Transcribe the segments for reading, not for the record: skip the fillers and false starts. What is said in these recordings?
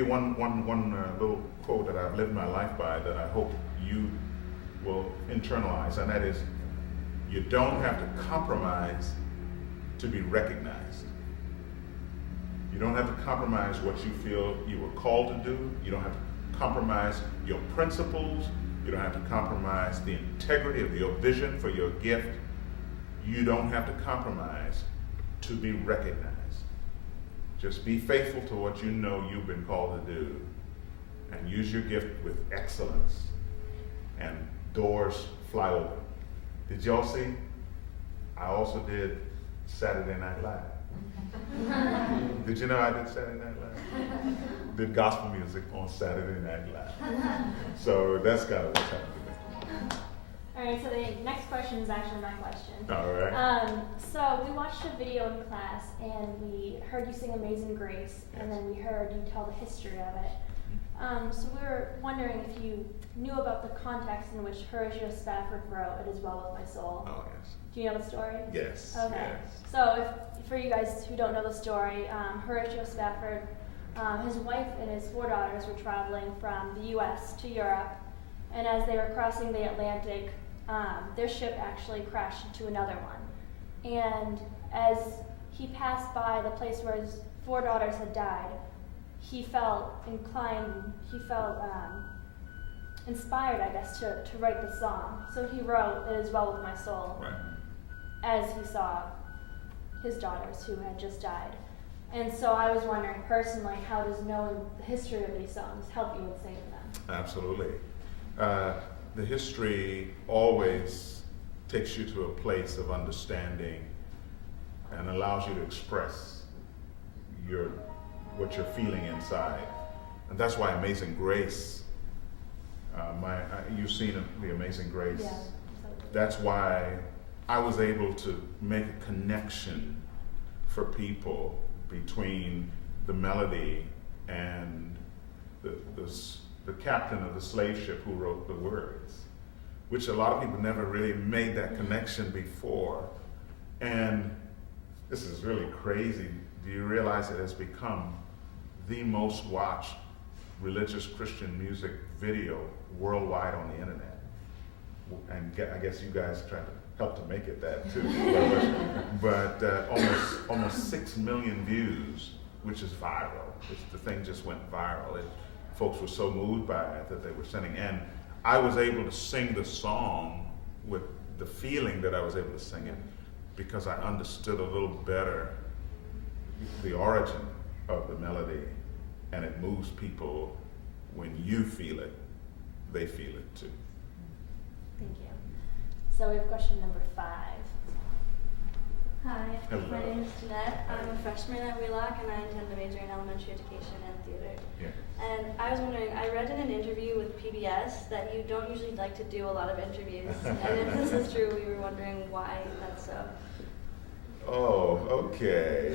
you one little quote that I've lived my life by that I hope you will internalize, and that is, you don't have to compromise to be recognized. You don't have to compromise what you feel you were called to do. You don't have to compromise your principles. You don't have to compromise the integrity of your vision for your gift. You don't have to compromise to be recognized. Just be faithful to what you know you've been called to do, and use your gift with excellence, and doors fly open. Did y'all see? I also did Saturday Night Live. Did you know I did Saturday Night Live? Did gospel music on Saturday Night Live. So that's kind of what's happening. All right, so the next question is actually my question. All right. So we watched a video in class, and we heard you sing Amazing Grace, and then we heard you tell the history of it. So we were wondering if you knew about the context in which Horatio Spafford wrote "It Is Well With My Soul." Oh, yes. Do you know the story? Yes. Okay. Yes. So for you guys who don't know the story, Horatio Spafford, his wife and his 4 daughters were traveling from the U.S. to Europe, and as they were crossing the Atlantic, their ship actually crashed into another one. And as he passed by the place where his 4 daughters had died, he felt inspired, I guess, to write the song. So he wrote "It Is Well With My Soul," Right. as he saw his daughters who had just died. And so I was wondering personally, how does knowing the history of these songs help you in singing them? Absolutely. The history always takes you to a place of understanding and allows you to express what you're feeling inside. And that's why Amazing Grace, you've seen the Amazing Grace. Yeah. That's why I was able to make a connection for people between the melody and the captain of the slave ship who wrote the words, which a lot of people never really made that connection before. And this is really crazy. Do you realize it has become the most watched religious Christian music video worldwide on the internet? And I guess you guys try to help to make it that too. But almost 6 million views, which is viral. The thing just went viral. Folks were so moved by it that they were sending. And I was able to sing the song with the feeling that I was able to sing it because I understood a little better the origin of the melody, and it moves people. When you feel it, they feel it too. Thank you. So we have question number 5. Hi, Hello. my name is Jeanette. I'm a freshman at Wheelock, and I intend to major in elementary education and theater. Yeah. And I was wondering, I read in an interview with PBS that you don't usually like to do a lot of interviews. And if this is true, we were wondering why that's so. Oh, okay.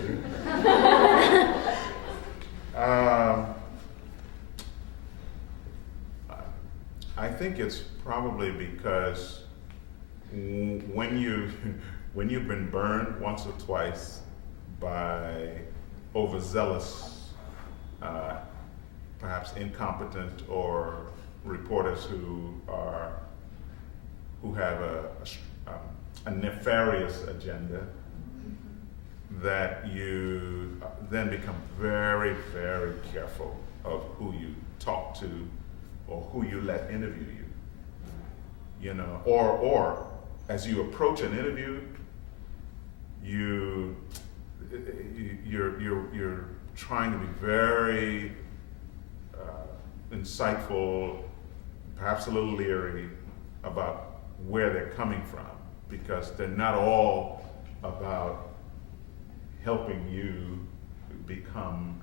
I think it's probably because when you've been burned once or twice by overzealous, perhaps incompetent or reporters who have a nefarious agenda, that you then become very, very careful of who you talk to or who you let interview you. You know, or as you approach an interview, you're trying to be very insightful, perhaps a little leery about where they're coming from, because they're not all about helping you become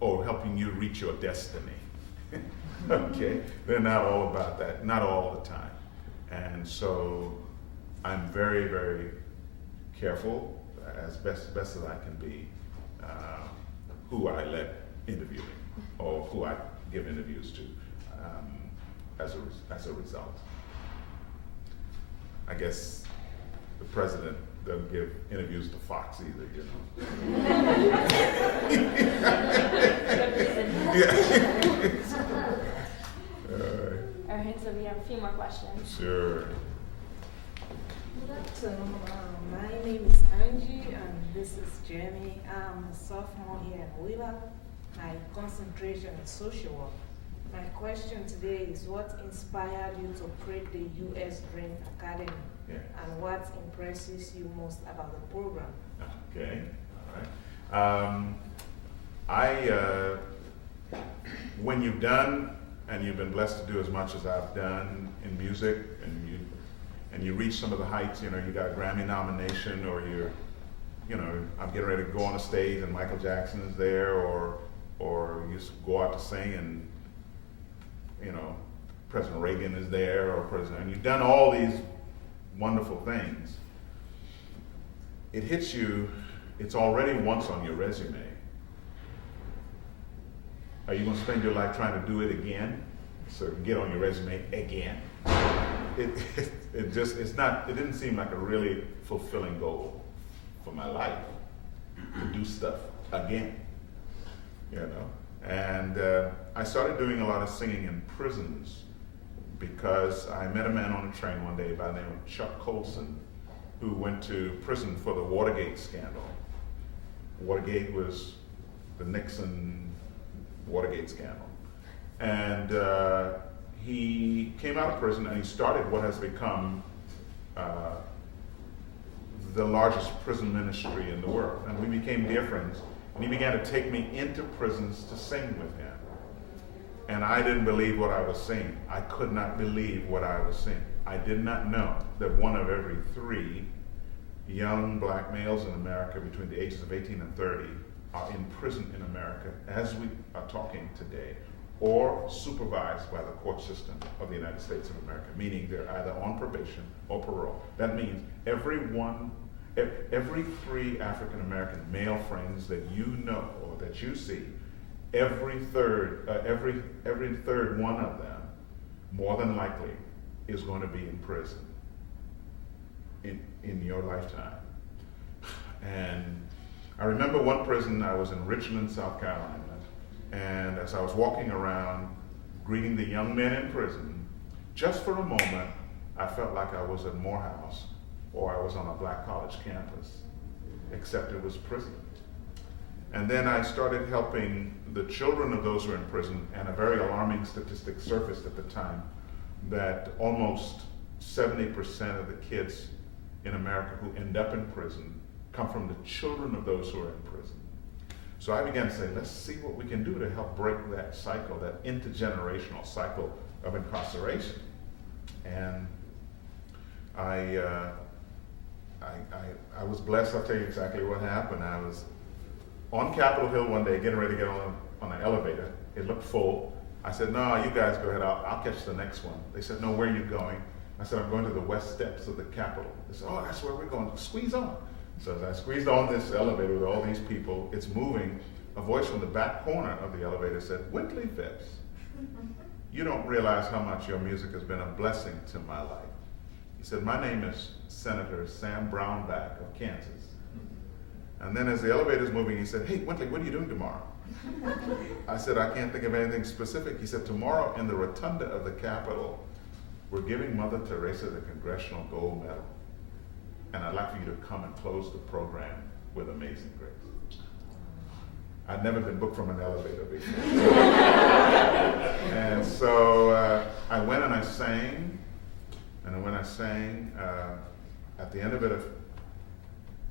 or helping you reach your destiny. Okay, they're not all about that, not all the time. And so I'm very, very careful, as best as I can be, who I let interview me or who I give interviews to as a result. I guess the president doesn't give interviews to Fox either, you know. Yeah. All right, so we have a few more questions. Sure. Good afternoon. My name is Angie, and this is Jenny. I'm a sophomore here at Wheeler. My concentration is social work. My question today is what inspired you to create the U.S. Dream Academy? Yeah. And what impresses you most about the program? Okay, all right. When you've done and you've been blessed to do as much as I've done in music, and you reach some of the heights, you got a Grammy nomination, or I'm getting ready to go on a stage and Michael Jackson is there, or you go out to sing and, President Reagan is there, and you've done all these wonderful things. It hits you, it's already once on your resume. Are you going to spend your life trying to do it again? So get on your resume again. It didn't seem like a really fulfilling goal for my life to do stuff again, And I started doing a lot of singing in prisons because I met a man on a train one day by the name of Chuck Colson, who went to prison for the Watergate scandal. Watergate was the Nixon Watergate scandal. And he came out of prison and he started what has become the largest prison ministry in the world. And we became dear friends. And he began to take me into prisons to sing with him. And I didn't believe what I was singing. I could not believe what I was singing. I did not know that one of every 3 young black males in America between the ages of 18 and 30 are in prison in America as we are talking today, or supervised by the court system of the United States of America, meaning they're either on probation or parole. That means every 3 African American male friends that you know or that you see, every third one of them, more than likely, is going to be in prison in your lifetime. And I remember one prison, I was in Richland, South Carolina, and as I was walking around greeting the young men in prison, just for a moment, I felt like I was at Morehouse or I was on a black college campus, except it was prison. And then I started helping the children of those who are in prison, and a very alarming statistic surfaced at the time that almost 70% of the kids in America who end up in prison come from the children of those who are in prison. So I began to say, let's see what we can do to help break that cycle, that intergenerational cycle of incarceration. And I was blessed. I'll tell you exactly what happened. I was on Capitol Hill one day getting ready to get on an elevator. It looked full. I said, no, you guys go ahead. I'll catch the next one. They said, no, where are you going? I said, I'm going to the west steps of the Capitol. They said, oh, that's where we're going. Squeeze on. So as I squeezed on this elevator with all these people, it's moving. A voice from the back corner of the elevator said, Wintley Phipps, you don't realize how much your music has been a blessing to my life. He said, my name is Senator Sam Brownback of Kansas. And then as the elevator's moving, he said, hey, Wintley, what are you doing tomorrow? I said, I can't think of anything specific. He said, tomorrow in the rotunda of the Capitol, we're giving Mother Teresa the Congressional Gold Medal. And I'd like for you to come and close the program with Amazing Grace. I'd never been booked from an elevator before. And so I went and I sang. And when I sang, at the end of it,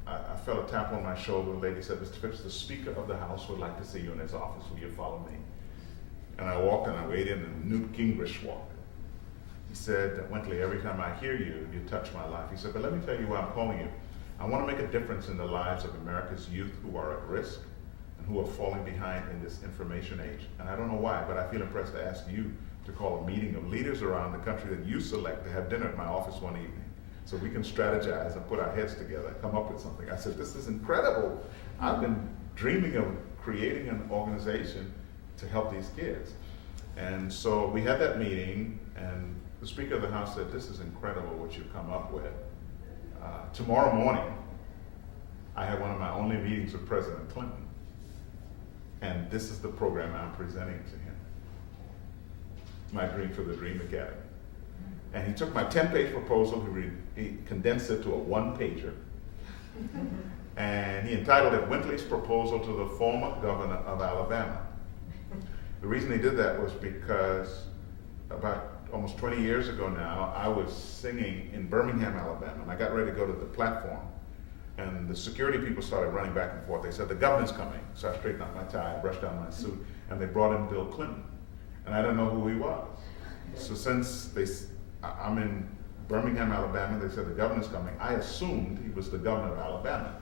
I felt a tap on my shoulder. The lady said, Mr. Phipps, the Speaker of the House would like to see you in his office. Will you follow me? And I walked and I waited, and Newt Gingrich walked. He said, Wintley, every time I hear you, you touch my life. He said, but let me tell you why I'm calling you. I want to make a difference in the lives of America's youth who are at risk and who are falling behind in this information age. And I don't know why, but I feel impressed to ask you to call a meeting of leaders around the country that you select to have dinner at my office one evening, so we can strategize and put our heads together and come up with something. I said, this is incredible. I've been dreaming of creating an organization to help these kids. And so we had that meeting, and the Speaker of the House said, this is incredible what you've come up with. Tomorrow morning, I had one of my only meetings with President Clinton. and this is the program I'm presenting to him. My Dream for the Dream Academy. And he took my 10-page proposal, he condensed it to a one-pager, and he entitled it Wintley's Proposal to the Former Governor of Alabama. The reason he did that was because about almost 20 years ago now, I was singing in Birmingham, Alabama, and I got ready to go to the platform, and the security people started running back and forth. They said, the governor's coming. So I straightened out my tie, brushed down my suit, and they brought in Bill Clinton. And I didn't know who he was. So since I'm in Birmingham, Alabama, they said the governor's coming, I assumed he was the governor of Alabama.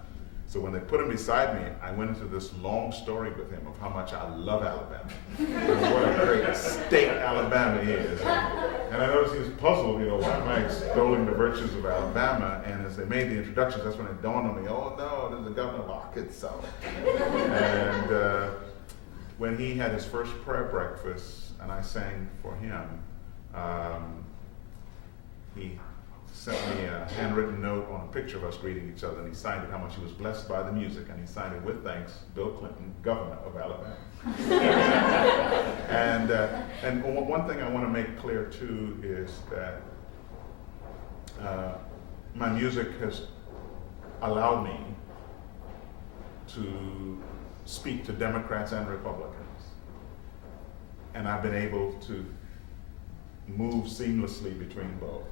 So when they put him beside me, I went into this long story with him of how much I love Alabama. And what a great state Alabama is. And I noticed he was puzzled, why am I extolling the virtues of Alabama? And as they made the introductions, that's when it dawned on me, oh no, there's the governor of Arkansas. And when he had his first prayer breakfast, and I sang for him, he sent me a handwritten note on a picture of us greeting each other, and he signed it how much he was blessed by the music, and he signed it with thanks, Bill Clinton, governor of Alabama. And one thing I want to make clear too is that my music has allowed me to speak to Democrats and Republicans, and I've been able to move seamlessly between both.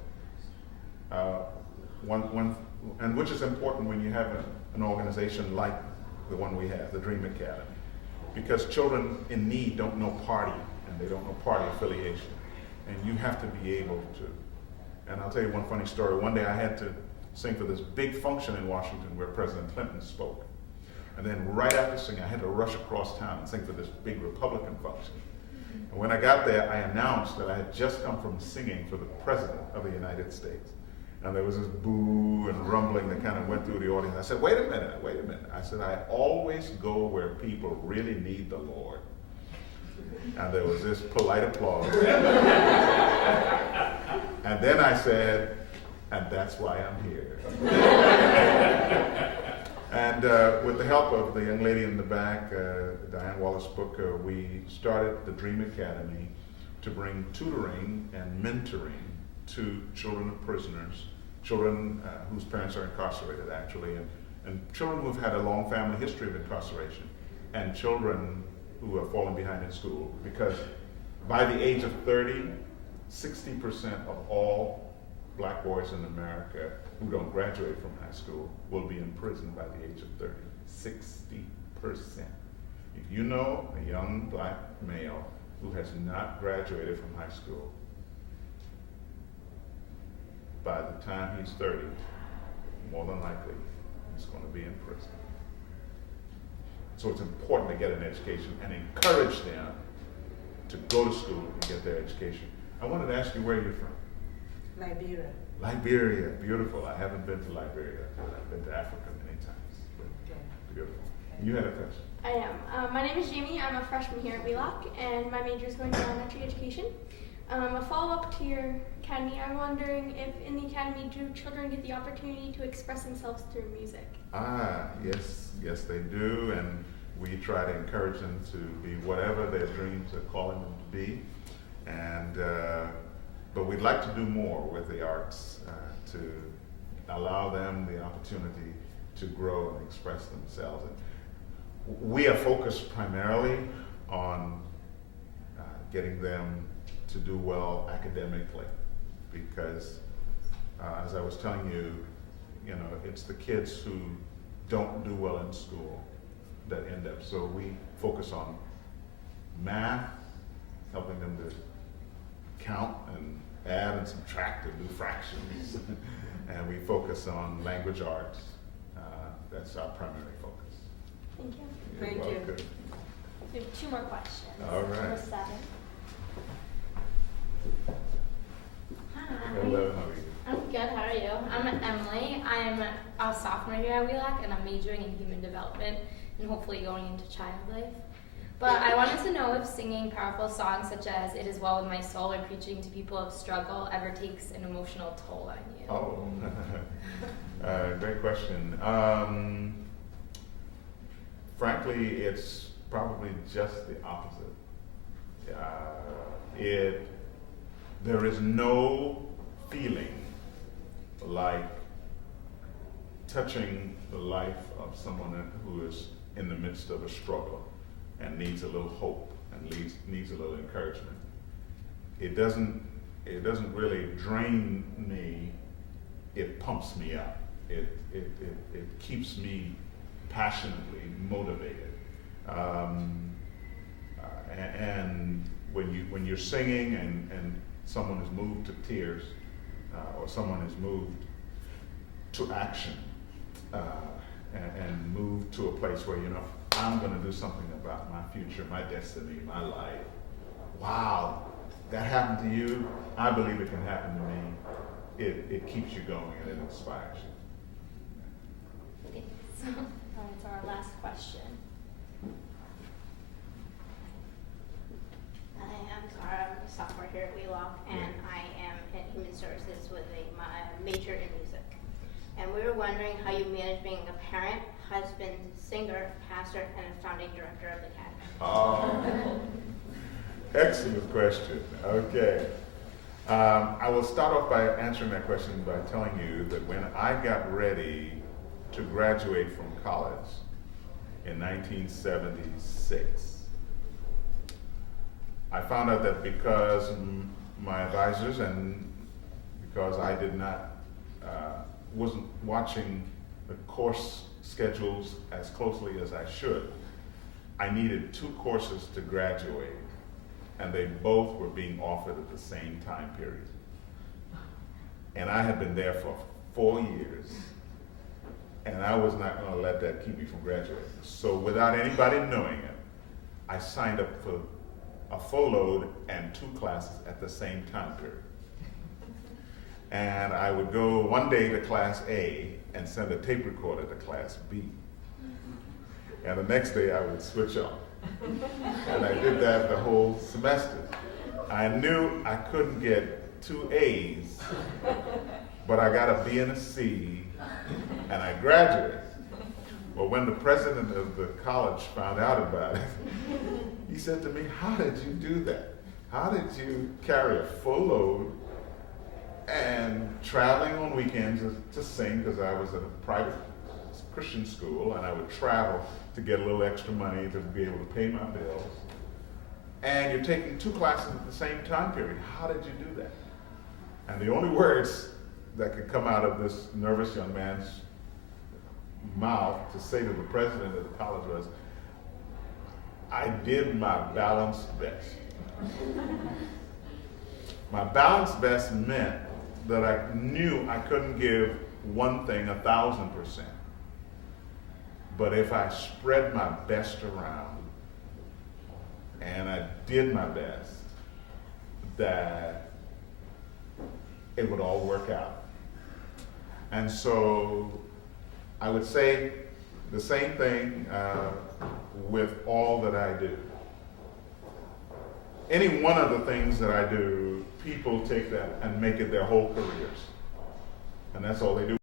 And which is important when you have an organization like the one we have, the Dream Academy, because children in need don't know party, and they don't know party affiliation, and you have to be able to. And I'll tell you one funny story. One day I had to sing for this big function in Washington where President Clinton spoke, and then right after singing I had to rush across town and sing for this big Republican function. And when I got there, I announced that I had just come from singing for the President of the United States. And there was this boo and rumbling that kind of went through the audience. I said, wait a minute. I said, I always go where people really need the Lord. And there was this polite applause. And then I said, and that's why I'm here. And with the help of the young lady in the back, Diane Wallace Booker, we started the Dream Academy to bring tutoring and mentoring to children of prisoners, children whose parents are incarcerated actually, and children who've had a long family history of incarceration, and children who have fallen behind in school, because by the age of 30, 60% of all black boys in America who don't graduate from high school will be in prison by the age of 30. 60%. If you know a young black male who has not graduated from high school, by the time he's 30, more than likely, he's going to be in prison. So it's important to get an education and encourage them to go to school and get their education. I wanted to ask you where you're from. Liberia. Liberia, beautiful. I haven't been to Liberia, but I've been to Africa many times. Beautiful. You had a question. I am. My name is Jamie. I'm a freshman here at Wheelock, and my major is going to elementary education. A follow-up to your academy, I'm wondering if in the academy do children get the opportunity to express themselves through music? Yes they do, and we try to encourage them to be whatever their dreams are calling them to be. And but we'd like to do more with the arts to allow them the opportunity to grow and express themselves. And we are focused primarily on getting them to do well academically, because as I was telling you, it's the kids who don't do well in school that end up. So we focus on math, helping them to count and add and subtract and do fractions. And we focus on language arts. That's our primary focus. Thank you. You're Thank you. welcome. We have 2 more questions. All right. Number 7. Hi. Hello, how are you? I'm good, how are you? I'm Emily. I'm a sophomore here at Wheelock, and I'm majoring in human development and hopefully going into child life. But I wanted to know if singing powerful songs such as It Is Well With My Soul or preaching to people of struggle ever takes an emotional toll on you. Oh, great question. Frankly, it's probably just the opposite. There is no feeling like touching the life of someone who is in the midst of a struggle and needs a little hope and needs a little encouragement. It doesn't really drain me, it pumps me up. It keeps me passionately motivated. And when you're singing and someone is moved to tears, or someone is moved to action, and moved to a place where, you know, I'm going to do something about my future, my destiny, my life. Wow, that happened to you? I believe it can happen to me. It keeps you going and it inspires you. Thanks. All right, so our last question. Hi, I'm Cara. I'm a sophomore here at Wheelock, and I am in human services with my major in music. And we were wondering how you manage being a parent, husband, singer, pastor, and a founding director of the Academy. Oh, excellent question. Okay. I will start off by answering that question by telling you that when I got ready to graduate from college in 1976, I found out that because my advisors and because I did not, wasn't watching the course schedules as closely as I should, I needed 2 courses to graduate, and they both were being offered at the same time period. And I had been there for 4 years, and I was not going to let that keep me from graduating. So without anybody knowing it, I signed up for a full load and 2 classes at the same time period. And I would go one day to class A and send a tape recorder to class B. And the next day I would switch on. And I did that the whole semester. I knew I couldn't get 2 A's, but I got a B and a C, and I graduated. But when the president of the college found out about it, he said to me, "How did you do that? How did you carry a full load and traveling on weekends to sing?" Because I was at a private Christian school, and I would travel to get a little extra money to be able to pay my bills. And you're taking 2 classes at the same time period. How did you do that? And the only words that could come out of this nervous young man's mouth to say to the president of the college was, "I did my balanced best." My balanced best meant that I knew I couldn't give one thing 1,000%. But if I spread my best around and I did my best, that it would all work out. And so I would say the same thing with all that I do. Any one of the things that I do, people take that and make it their whole careers. And that's all they do.